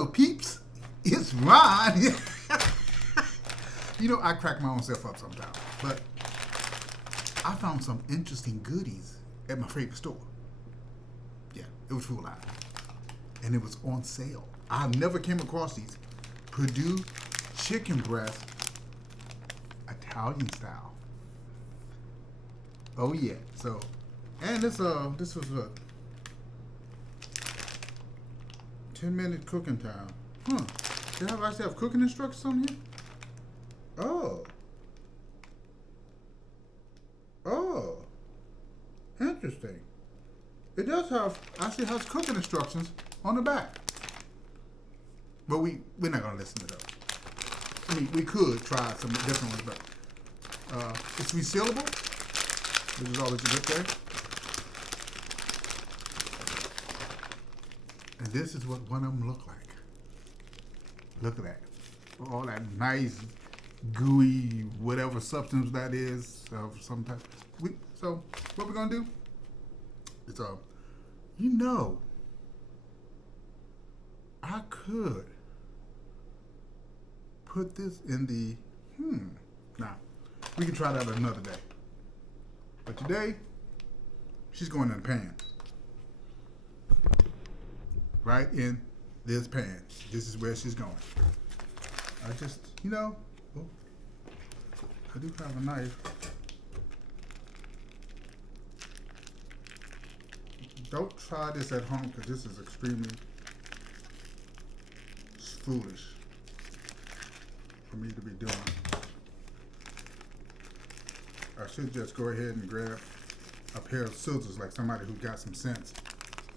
Hello, peeps. It's Ron. You know, I crack my own self up sometimes. But I found some interesting goodies at my favorite store. Yeah, it was Food Line. And it was on sale. I never came across these. Purdue chicken breast, Italian style. Oh yeah. So, and this was a 10-minute cooking time. Huh. They actually have cooking instructions on here? Oh. Oh. Interesting. It does have, actually has cooking instructions on the back. But we're not going to listen to those. I mean, we could try some different ones, but it's resealable, which is always a good thing. And this is what one of them look like. Look at that. All that nice, gooey, whatever substance that is of some type. So what we're going to do is, I could put this in the, Now, we can try that another day. But today, she's going in the pan. Right in this pan. This is where she's going. I just, I do have a knife. Don't try this at home because this is extremely foolish for me to be doing. I should just go ahead and grab a pair of scissors like somebody who got some sense.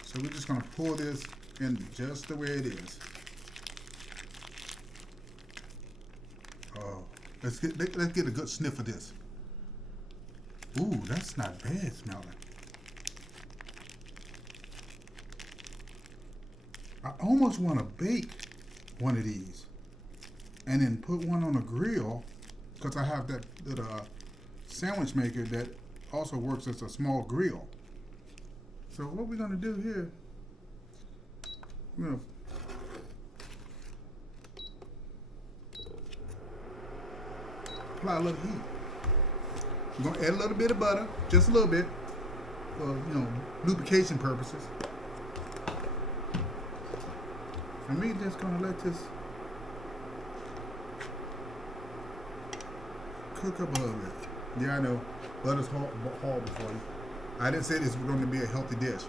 So we're just going to pull this in just the way it is. Oh, let's get a good sniff of this. Ooh, that's not bad smelling. I almost want to bake one of these and then put one on a grill because I have that sandwich maker that also works as a small grill. So what we're going to do here, we're going to apply a little heat. We're going to add a little bit of butter, just a little bit, for lubrication purposes. And we're just going to let this cook up a little bit. Yeah, I know, butter's horrible for you. I didn't say this was going to be a healthy dish.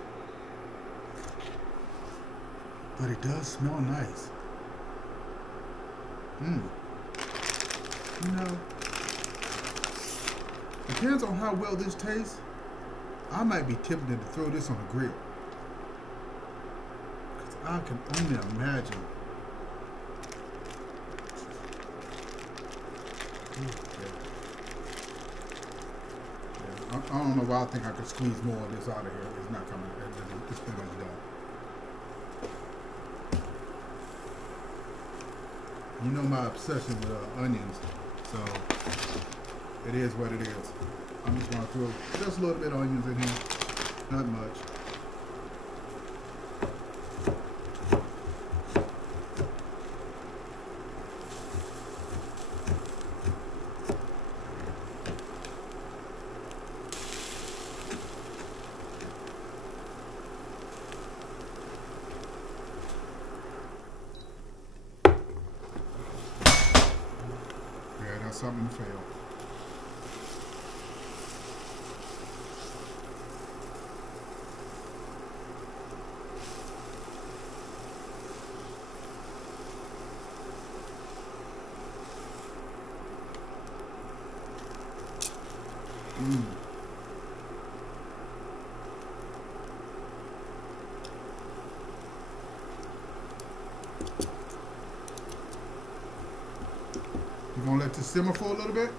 But it does smell nice. Depends on how well this tastes. I might be tempted to throw this on the grill. Because I can only imagine. I don't know why I think I could squeeze more of this out of here. It's not coming. It's pretty much done. You know my obsession with onions, so it is what it is. I'm just going to throw just a little bit of onions in here, not much. Something failed. We're going to let this simmer for a little bit,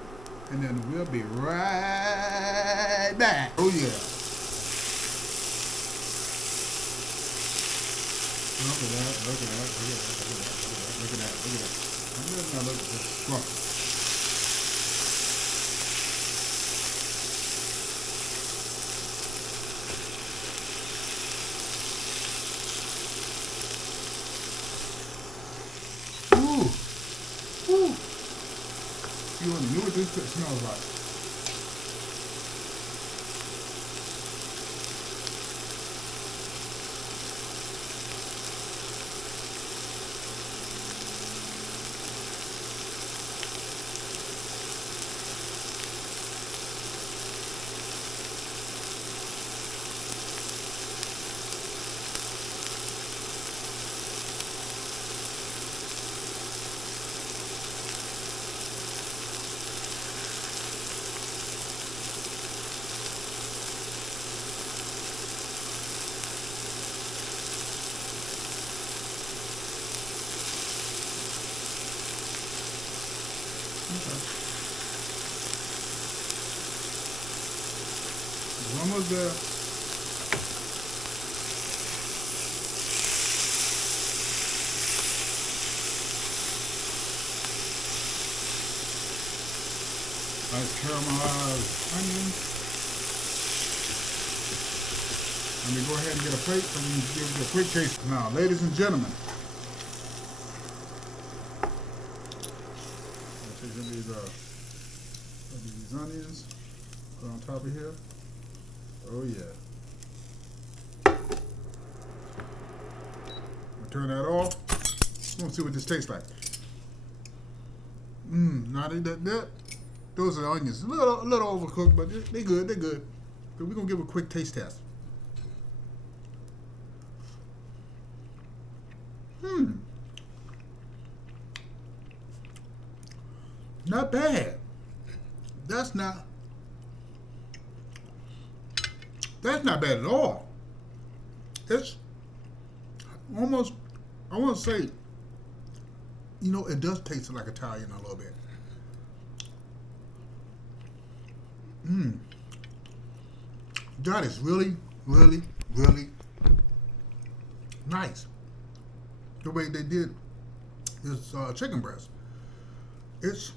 and then we'll be right back. Oh, yeah. Look at that, look at that, look at that, look at that, look at that, look at that. Now look at this structure. this smells like. Okay. It's almost there. Nice caramelized onion. Let me go ahead and get a plate so we can give you a quick taste. Now, ladies and gentlemen, I'll take some of these onions, put on top of here. Oh yeah. I'll turn that off. We'll see what this tastes like. Not that. Those are the onions. A little overcooked, but they good. They're good. But we're gonna give a quick taste test. Not bad. That's not bad at all. It's almost, I want to say, it does taste like Italian a little bit. That is really, really, really nice. The way they did this chicken breast. It's,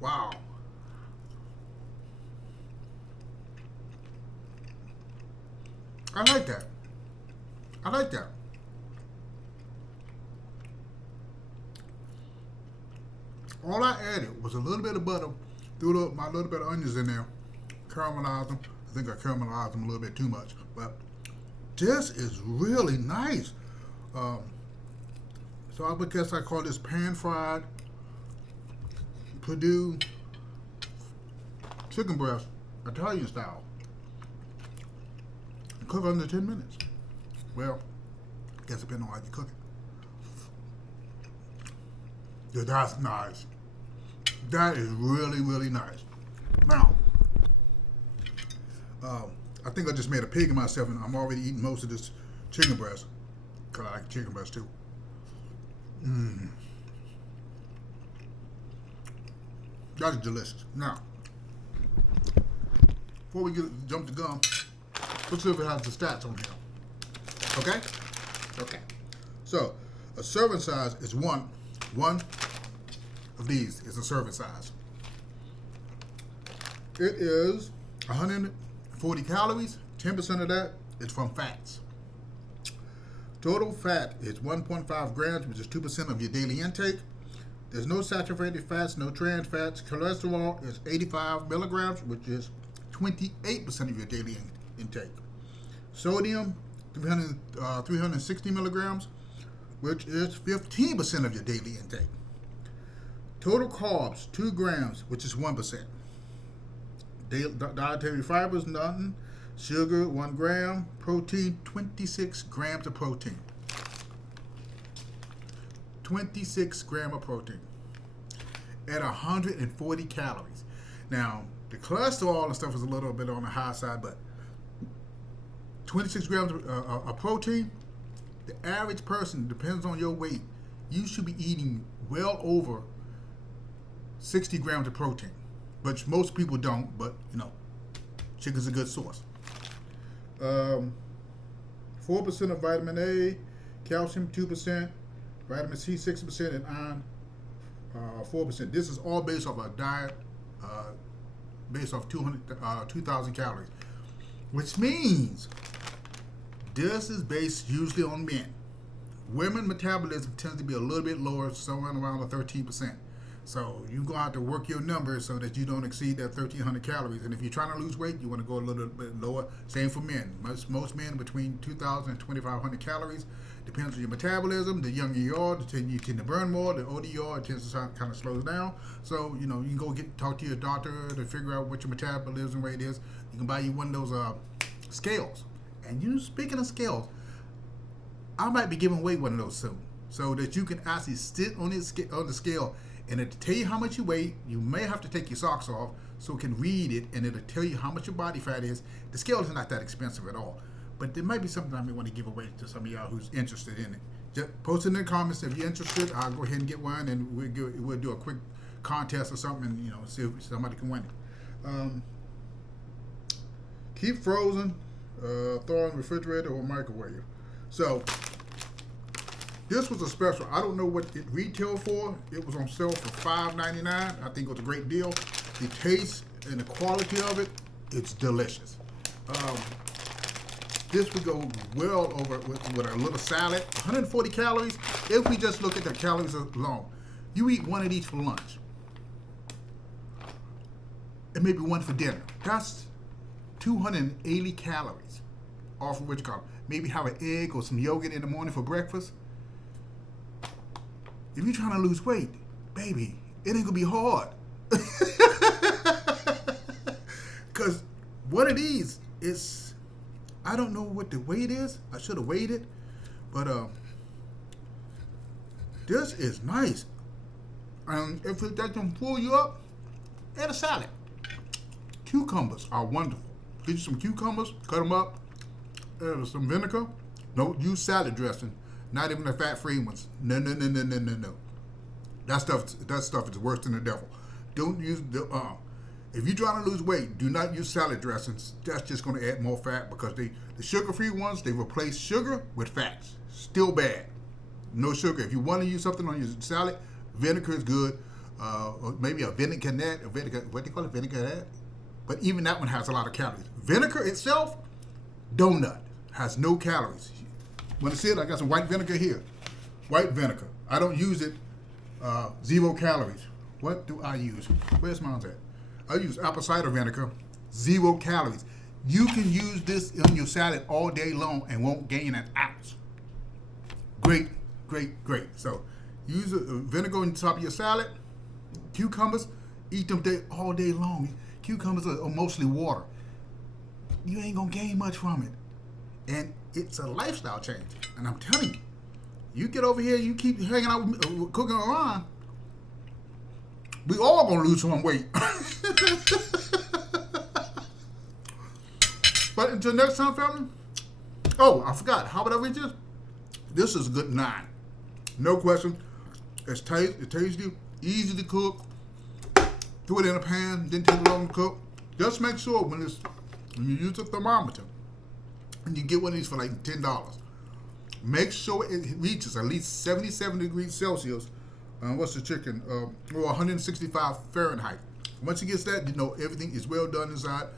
wow. I like that. All I added was a little bit of butter, threw my little bit of onions in there, caramelized them. I think I caramelized them a little bit too much, but this is really nice. So I guess I call this pan-fried Purdue chicken breast, Italian style. Cook under 10 minutes. Well, I guess depending on how you cook it. Yeah, that's nice. That is really, really nice. Now, I think I just made a pig of myself, and I'm already eating most of this chicken breast, because I like chicken breast too. That is delicious. Now, before we jump the gun, let's see if it has the stats on here. Okay? Okay. So, a serving size is one of these is a serving size. It is 140 calories. 10% of that is from fats. Total fat is 1.5 grams, which is 2% of your daily intake. There's no saturated fats, no trans fats. Cholesterol is 85 milligrams, which is 28% of your daily intake. Sodium, 360 milligrams, which is 15% of your daily intake. Total carbs, 2 grams, which is 1%. Dietary fibers, nothing. Sugar, 1 gram. Protein, 26 grams of protein. 26 grams of protein at 140 calories. Now, the cholesterol and stuff is a little bit on the high side, but 26 grams of protein, the average person, depends on your weight, you should be eating well over 60 grams of protein. But most people don't, but chicken's a good source. 4% of vitamin A, calcium 2%, vitamin C 6%, and iron 4%. This is all based off a diet based off 2,000 calories, which means this is based usually on men. Women metabolism tends to be a little bit lower, somewhere around the 13%. So you're going to have to work your numbers so that you don't exceed that 1,300 calories. And if you're trying to lose weight, you want to go a little bit lower. Same for men. Most men between 2,000 and 2,500 calories. Depends on your metabolism. The younger you are, you tend to burn more. The older you are, it tends to kind of slows down. So, you can go talk to your doctor to figure out what your metabolism rate is. You can buy you one of those scales. And speaking of scales, I might be giving away one of those soon, so that you can actually sit on the scale, and it'll tell you how much you weigh. You may have to take your socks off so it can read it, and it'll tell you how much your body fat is. The scale is not that expensive at all, but there might be something I may want to give away to some of y'all who's interested in it. Just post it in the comments if you're interested. I'll go ahead and get one, and we'll do a quick contest or something, and see if somebody can win it. Keep frozen, throw in the refrigerator or microwave. So this was a special. I don't know what it retailed for. It was on sale for $5.99. I think it was a great deal. The taste and the quality of it, it's delicious. This would go well over with a little salad. 140 calories. If we just look at the calories alone, you eat one of these for lunch, and maybe one for dinner. That's 280 calories off of what you call it. Maybe have an egg or some yogurt in the morning for breakfast. If you're trying to lose weight, baby, it ain't gonna be hard. Because one of these is, I don't know what the weight is. I should have weighed it, but this is nice. And if that can pull you up, add a salad. Cucumbers are wonderful. Get you some cucumbers, cut them up, add some vinegar. Don't use salad dressing. Not even the fat-free ones. No. That stuff is worse than the devil. Don't use if you're trying to lose weight, do not use salad dressings. That's just going to add more fat, because the sugar-free ones, they replace sugar with fats. Still bad. No sugar. If you want to use something on your salad, vinegar is good. Or maybe a vinaigrette, what do you call it, vinaigrette? But even that one has a lot of calories. Vinegar itself, donut, has no calories. Want to see it? I got some white vinegar here. White vinegar. I don't use it. 0 calories. What do I use? Where's mine at? I use apple cider vinegar. 0 calories. You can use this on your salad all day long and won't gain an ounce. Great. So use vinegar on top of your salad. Cucumbers, eat them all day long. Cucumbers are mostly water. You ain't gonna gain much from it. And it's a lifestyle change. And I'm telling you, you get over here, you keep hanging out with me, cooking around, we all gonna lose some weight. But until next time, family. Oh, I forgot. How would I rate this? This is a good 9. No question. It's tasty, easy to cook. Threw it in a pan, didn't take long to cook. Just make sure when you use a thermometer, and you get one of these for like $10, make sure it reaches at least 77 degrees Celsius. What's the chicken? Or 165 Fahrenheit. Once it gets that, everything is well done inside.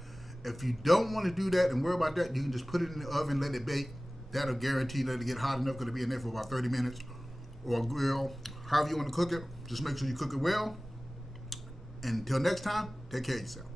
If you don't want to do that and worry about that, you can just put it in the oven, let it bake. That'll guarantee that it get hot enough. Going to be in there for about 30 minutes, or grill, however you want to cook it. Just make sure you cook it well. And until next time, take care of yourself.